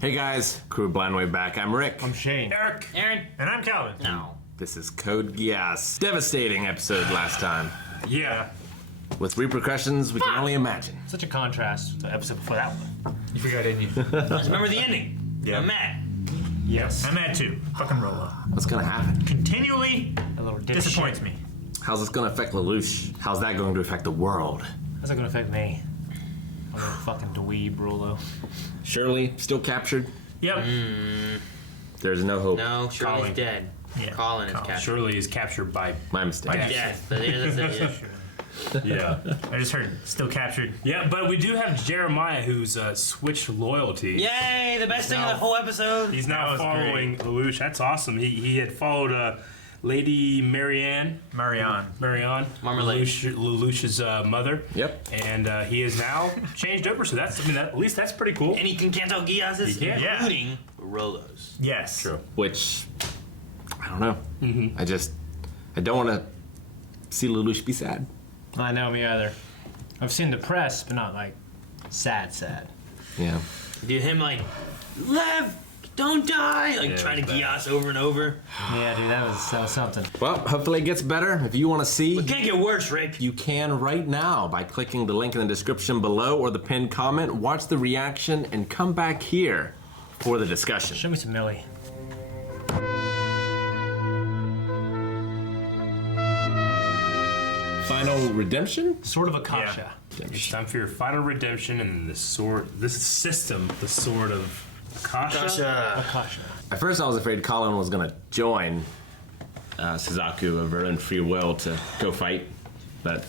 Hey guys, Crew Blindway back. I'm Rick. I'm Shane. Eric. Aaron. And I'm Calvin. No. This is Code Geass. Devastating episode last time. Yeah. With repercussions we can only imagine. Such a contrast to the episode before that one. You forgot, didn't you? Just remember the ending. Yeah. I'm mad. Yes. I'm mad too. Fucking Rolo. What's gonna happen? Continually A little disappoints me. How's this gonna affect Lelouch? How's that going to affect the world? How's that gonna affect me? I'm a fucking dweeb, Rolo. Shirley, still captured? Yep. There's no hope. No, Shirley's Colin. dead. Yeah. Colin is Colin. captured. Shirley is captured by. My mistake. Yeah. Yes, that's it. Yeah. Yeah. I just heard still captured. Yeah, but we do have Jeremiah who's switched loyalty. Yay! The best thing of the whole episode. He's That now was following Lelouch. That's awesome. He had followed Lady Marianne. Marianne. Marmalade. Lelouch's mother. Yep. And he is now changed over. So that's, at least that's pretty cool. And he can cancel Geass's, He can. Yeah. including Rolo's. Yes. True. Which, I don't know. I don't want to see Lelouch be sad. I know, me either. I've seen depressed, but not like sad. Yeah. Dude, him like, Lev, don't die! Like Yeah, trying to it was Geass over and over. Yeah, dude, that was something. Well, hopefully it gets better. If you want to see, It can't get worse, Rick. you can right now by clicking the link in the description below or the pinned comment. Watch the reaction and come back here for the discussion. Show me some Millie. Final redemption? Sort of Akasha. It's time for your final redemption and the sword. This system, the sword of Akasha. Akasha. At first I was afraid Colin was going to join Suzaku of her own free will to go fight, but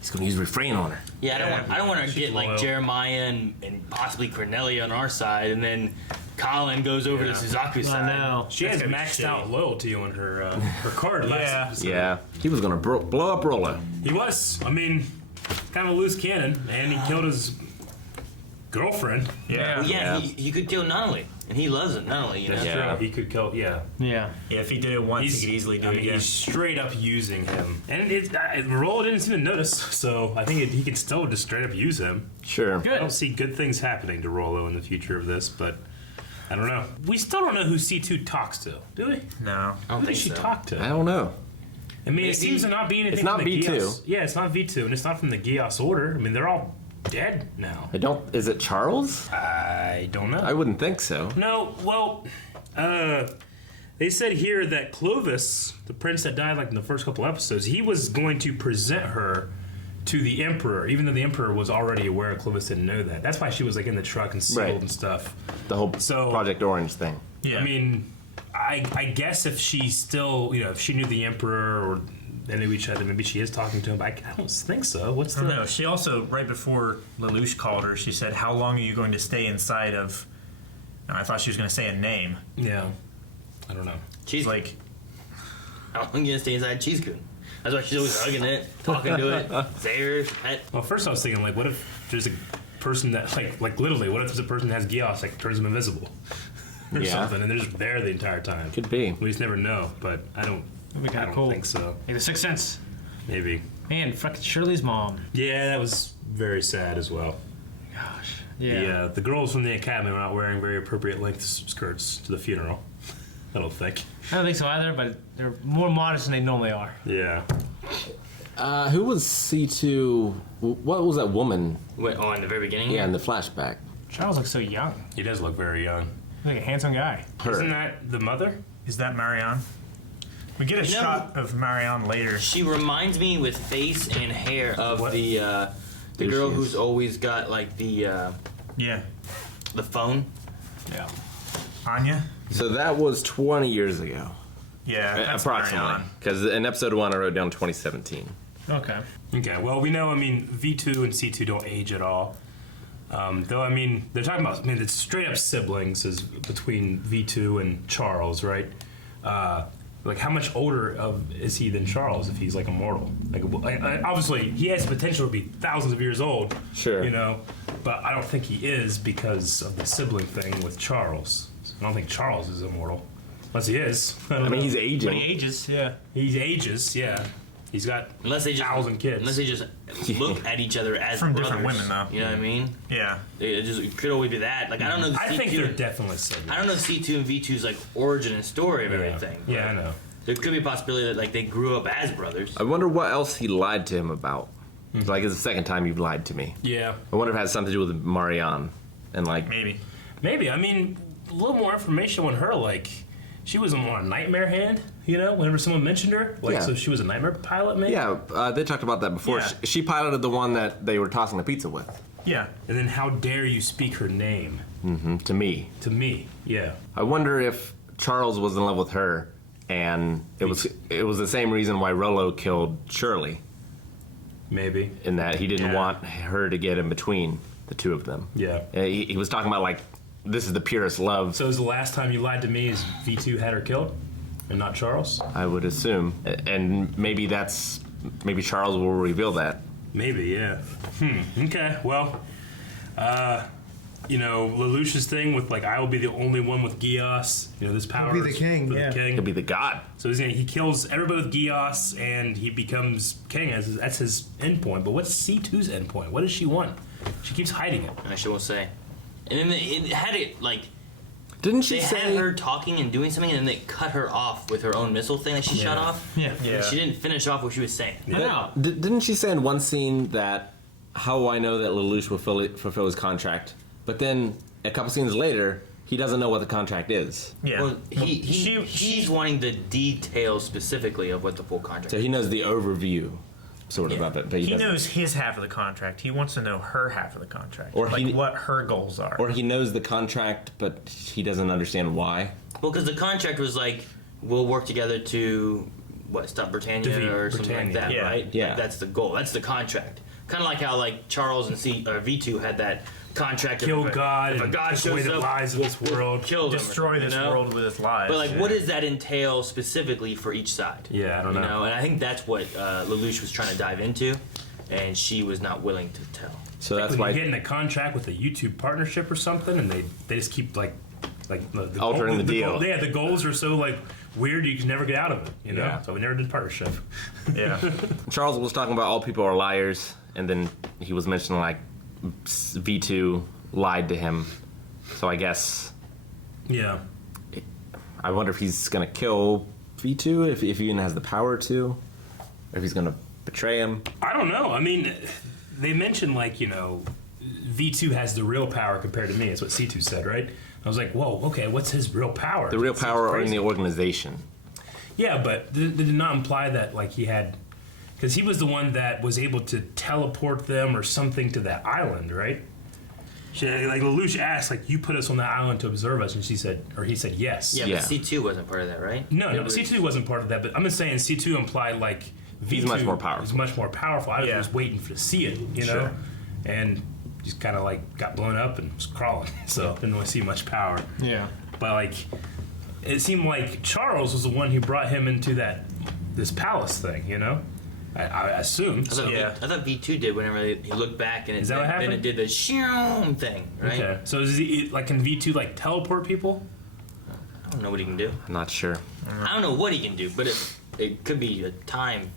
he's going to use refrain on her. Yeah, I don't want to she's get like loyal. Jeremiah and possibly Cornelia on our side, and then Colin goes over to Suzaku's I side. know. She has That's gonna be maxed shitty. out loyalty on her her card last Yeah. episode. Yeah, he was going to blow up Rolo. He was. I mean, kind of a loose cannon, and he killed his girlfriend. Yeah. Well, yeah, Yeah. He could kill Nunnally, and he loves it, Nunnally, you know? That's Yeah. true. He could kill. Yeah. Yeah. Yeah, if he did it once, he could easily do I it mean, again. he's straight up using him, and Rolo didn't seem to notice. So I think he can still just straight up use him. Sure. I don't see good things happening to Rolo in the future of this, but I don't know. We still don't know who C2 talks to, do we? No. I don't Who think does she so. talk I to? don't know. I mean, it seems to not be anything. It's not from the V2. Geass. Yeah, it's not V2, and it's not from the Geass Order. I mean, they're all dead now. I don't. Is it Charles? I don't know. I wouldn't think so. No, well, they said here that Clovis, the prince that died like in the first couple episodes, he was going to present her to the Emperor, even though the Emperor was already aware. Clovis didn't know that. That's why she was like in the truck and sealed Right. and stuff. The whole So- Project Orange thing. Yeah. I mean, I guess if she still, if she knew the Emperor or they knew each other, maybe she is talking to him. But I don't think so. What's the? I don't know. She also, right before Lelouch called her, she said, "How long are you going to stay inside of?" And I thought she was going to say a name. Yeah, I don't know. Cheese Like, How long you gonna stay inside Cheese Coon? That's why she's always hugging it, talking to it. It's theirs, pet. Well, first I was thinking, like, what if there's a person that, like literally, what if there's a person that has Geass, like, turns him invisible? Or Yeah. something, and they're just there the entire time. Could be. We just never know, but I don't That'd be kind of cool. think so. Like the Sixth Sense. Maybe. Man, fucking Shirley's mom. Yeah, that was very sad as well. Gosh. Yeah. The girls from the academy were not wearing very appropriate length skirts to the funeral. I don't think. I don't think so either, but they're more modest than they normally are. Yeah. Who was C2? What was that woman? Wait, oh, in the very beginning? Yeah, in the flashback. Charles looks so young. He does look very young. He's like a handsome guy. Her. Isn't that the mother? is that Marianne? We get a You know- shot of Marianne later. She reminds me with face and hair of What? the There girl she is. who's always got like the Yeah. phone. Yeah. Anya? So that was 20 years ago, Yeah, that's approximately. Marianne. Because in episode 1 I wrote down 2017. Okay. Okay, well, we know, V2 and C2 don't age at all. Though, they're talking about, it's straight up siblings is between V2 and Charles, right? Like, how much older is he than Charles if he's, like, immortal? Like, obviously, he has potential to be thousands of years old. Sure. But I don't think he is because of the sibling thing with Charles. I don't think Charles is immortal. Unless he is. I don't know. He's aging. But he ages, yeah. He ages, yeah. He's got Unless they just 1,000 kids. Unless they just look at each other as From brothers. different women, though. You know what I mean? Yeah. It could always be that. Like I don't know. The I C2, think they're definitely siblings. I don't know C2 and V2's like origin and story of Yeah. everything. Yeah, but I know. There could be a possibility that like they grew up as brothers. I wonder what else he lied to him about. Like, it's the second time you've lied to me. Yeah. I wonder if it has something to do with Marianne. And, like, Maybe. Maybe. I mean, a little more information on her. Like, she was on a nightmare hand, you know, whenever someone mentioned her. Like, Yeah. so she was a nightmare pilot, maybe? yeah, they talked about that before. Yeah. She piloted the one that they were tossing the pizza with. Yeah. And then how dare you speak her name To me. to me? Yeah. I wonder if Charles was in love with her, and it was the same reason why Rollo killed Shirley, Maybe. in that he didn't Yeah. want her to get in between the two of them. Yeah. He was talking about, like, this is the purest love, So is the last time you lied to me is V2 had her killed? And not Charles? I would assume. And maybe Charles will reveal that. Maybe, yeah. Okay, well, you know, Lelouch's thing with, like, I will be the only one with Geass. You know, this power. He'll be the king, for yeah. The king. He'll be the god. So he kills everybody with Geass, and he becomes king. That's his endpoint. But what's C2's endpoint? What does she want? She keeps hiding it. I actually won't say. And then it had it like Didn't she they say? had her talking and doing something, and then they cut her off with her own missile thing that she shot off. Yeah. Yeah. She didn't finish off what she was saying. I know. Didn't she say in one scene that how will I know that Lelouch will fulfill his contract? But then a couple scenes later, he doesn't know what the contract is. Yeah. Well, she- he's wanting the details specifically of what the full contract So is. he knows the overview, sort of, Yeah. of it. But He doesn't- knows his half of the contract. He wants to know her half of the contract. Or like he- what her goals are. Or he knows the contract, but he doesn't understand why. Well, because the contract was like, we'll work together to, stop Britannia Defeat or something like Britannia. that, Yeah. right? Yeah. Like, that's the goal. That's the contract. Kind of like how like Charles and V2 had that contract. of Kill if a- God if a and God take away shows the up, lies of this we'll world. kill them, Destroy this you know? world with its lies. But like, what does that entail specifically for each side? Yeah, I don't You know. and I think that's what Lelouch was trying to dive into, and she was not willing to tell. So that's When why. you get in a contract with a YouTube partnership or something, and they just keep like the Altering the deal. Yeah, the goals are so like weird you can never get out of it. You know, Yeah. so we never did partnership. yeah. Charles was talking about all people are liars, and then he was mentioning like V2 lied to him. So I guess Yeah. I wonder if he's gonna kill V2, if he even has the power to, or if he's gonna betray him. I don't know. I mean, they mentioned like, you know, V2 has the real power compared to me. That's what C2 said, right? I was like, whoa, okay, what's his real power? The real It seems power in crazy. the organization. Yeah, but they did not imply that like he had, because he was the one that was able to teleport them or something to that island, right? Like Lelouch asked, like, you put us on that island to observe us, and he said yes. Yeah, Yeah. but C2 wasn't part of that, right? No, It was- C2 wasn't part of that, but I'm just saying C2 implied like V2 He's much more powerful. He's much more powerful. I was Yeah. just waiting to see it, you know, Sure. and just kind of like got blown up and was crawling, so didn't really see much power. Yeah. But like, it seemed like Charles was the one who brought him into this palace thing, you know. I assumed. I thought, Yeah. I thought V2 did whenever he looked back and Is that what then happened? it did the shoom thing, right? Okay, so is he like, can V2 like teleport people? I don't know what he can do. I'm not sure. I don't know what he can do, but it could be a time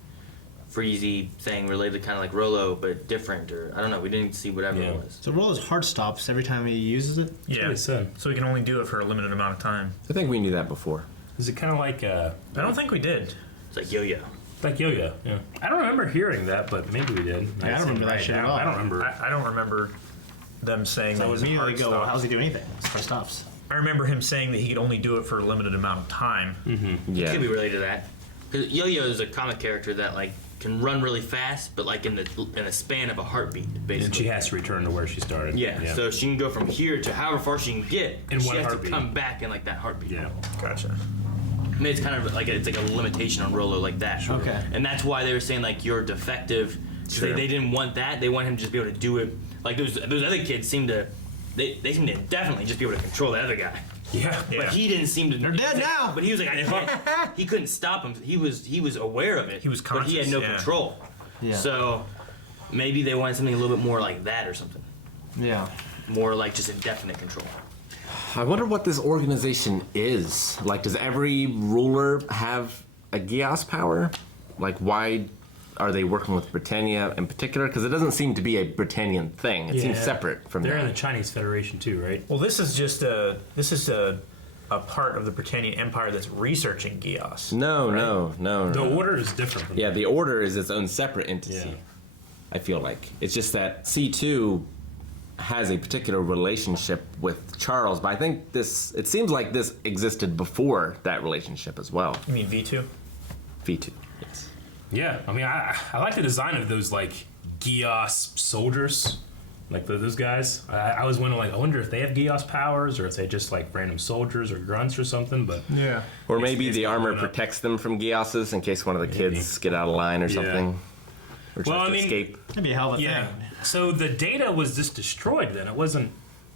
freezy thing related to kind of like Rollo, but different, or I don't know. We didn't see whatever Yeah. it was. So Rollo's heart stops every time he uses it. Yeah. what he said. So we can only do it for a limited amount of time. I think we knew that before. Is it kind of like I don't think we did. It's like yo-yo. like yo-yo? Yeah. I don't remember hearing that, but maybe we did. I don't remember that shit at all. I don't remember. I don't remember them saying So I that would his immediately heart go, stopped. how's he do anything? His heart stops. I remember him saying that he could only do it for a limited amount of time. It Yeah. could be related to that. Because Yo-Yo is a comic character that like can run really fast, but like in the span of a heartbeat, And basically. she has to return to where she started. Yeah, so she can go from here to however far she can get. In she one has heartbeat. to come back in like that heartbeat. yeah. Gotcha. I mean, it's kind of like it's like a limitation on Rollo like that. Okay. And that's why they were saying like you're defective. 'Cause Sure. They didn't want that. They want him to just be able to do it. Like those other kids seem to, they seem to definitely just be able to control the other guy. Yeah. Yeah. But he didn't seem to. They're dead now. But he was like, I can't. He couldn't stop him. He was aware of it. He was but he had no conscious, yeah. control. Yeah. So maybe they wanted something a little bit more like that or something. Yeah. More like just indefinite control. I wonder what this organization is. Like, does every ruler have a Geass power? Like, why are they working with Britannia in particular? Because it doesn't seem to be a Britannian thing. It seems Yeah. separate from They're in the that. Chinese Federation too, right? Well, this is just a part of the Britannian Empire that's researching Geass. No. The order is different. From Yeah, that. the Order is its own separate entity. Yeah. I feel like it's just that C2 has a particular relationship with Charles, but I think it seems like this existed before that relationship as well. You mean V2? V2. Yes. Yeah, I mean, I like the design of those like Geass soldiers, like those guys. I was wondering, like, I wonder if they have Geass powers or if they just like random soldiers or grunts or something. But Yeah. Or maybe it's the armor going up. protects them from Geasses in case one of the kids get out of line or Yeah. something. Or tries Well, I to mean- escape. That'd be a hell of a yeah, thing. so the data was just destroyed. Then it wasn't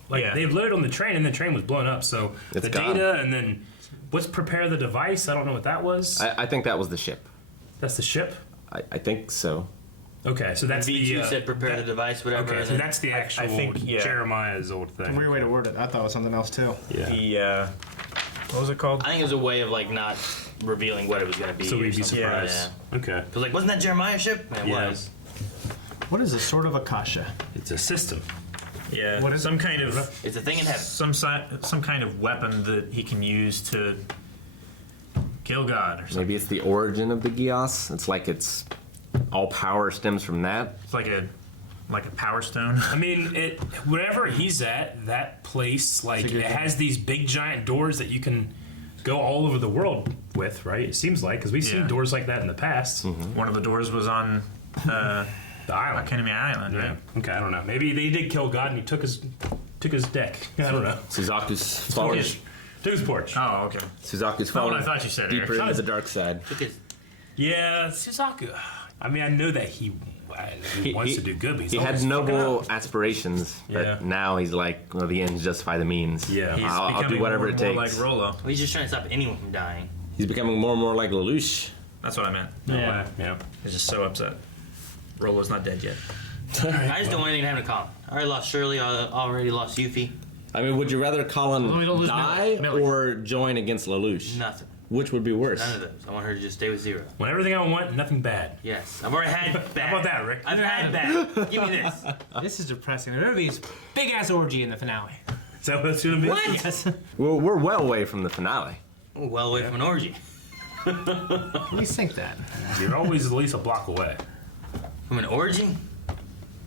like Yeah. they loaded on the train and the train was blown up. So It's the gone. data and then what's prepare the device? I don't know what that was. I think that was the ship. That's the ship. I think so. Okay, so that's V2 the said prepare the device, whatever. Okay, and so then- that's the actual think, yeah. Jeremiah's old thing. Weird way to word it. I thought it was something else too. Yeah. The what was it called? I think it was a way of like not revealing what it was gonna be. So or we'd be something. surprised. Okay. Cause like, wasn't that Jeremiah's ship? And it Yeah. was. What is the sword of Akasha? It's a system. Yeah, What is some kind of It's a thing in heaven. some kind of weapon that he can use to kill God or something. Maybe it's the origin of the Geass. It's like it's all power stems from that. It's like a power stone. I mean, wherever he's at, that place, like, it has these big giant doors that you can go all over the world with, right? It seems like, because we've seen Yeah. doors like that in the past. One of the doors was on The island. Enemy Island, Yeah. right? Okay, I don't know. Maybe they did kill God and he took his deck. I don't know. Suzaku's fallen. Took his porch. Oh, okay. Suzaku's Not what fallen I thought you said, deeper Eric. into the dark side. Look at Yeah, Suzaku. I mean, I know that he wants to do good, but he's He had always fucking noble up. aspirations, but Yeah. now he's like, well, the ends justify the means. Yeah. He's I'll becoming do whatever more it and more takes. like Rolo. Well, he's just trying to stop anyone from dying. He's becoming more and more like Lelouch. That's what I meant. Yeah. Yeah. He's just so upset. Rolo's not dead yet. I just don't want anything to happen to Colin. I already lost Shirley. I already lost Yuffie. I mean, would you rather Colin Well, we don't lose die Millie. or join against Lelouch? Nothing. Which would be worse? None of those. I want her to just stay with Zero. Want everything I want, nothing bad. Yes. I've already had bad. How about that, Rick? I've had bad. Give me this. This is depressing. There's gonna be this big ass orgy in the finale. Is that what it's gonna be? Yes. We're well away from the finale. Ooh, well away from an orgy. At least think that. You're always at least a block away. From an orgy?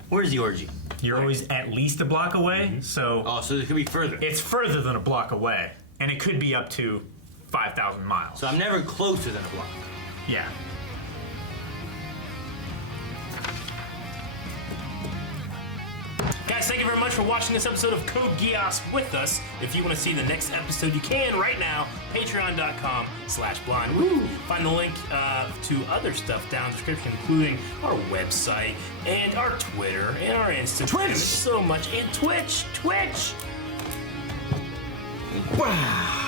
Where's the orgy? You're always at least a block away, so Oh, so it could be further. it's further than a block away, and it could be up to 5,000 miles. So I'm never closer than a block. Yeah. Guys, thank you very much for watching this episode of Code Geass with us. If you want to see the next episode, you can right now. Patreon.com/blind. Woo! Find the link to other stuff down in the description, including our website and our Twitter and our Instagram. Twitch! And so much. And Twitch. Wow.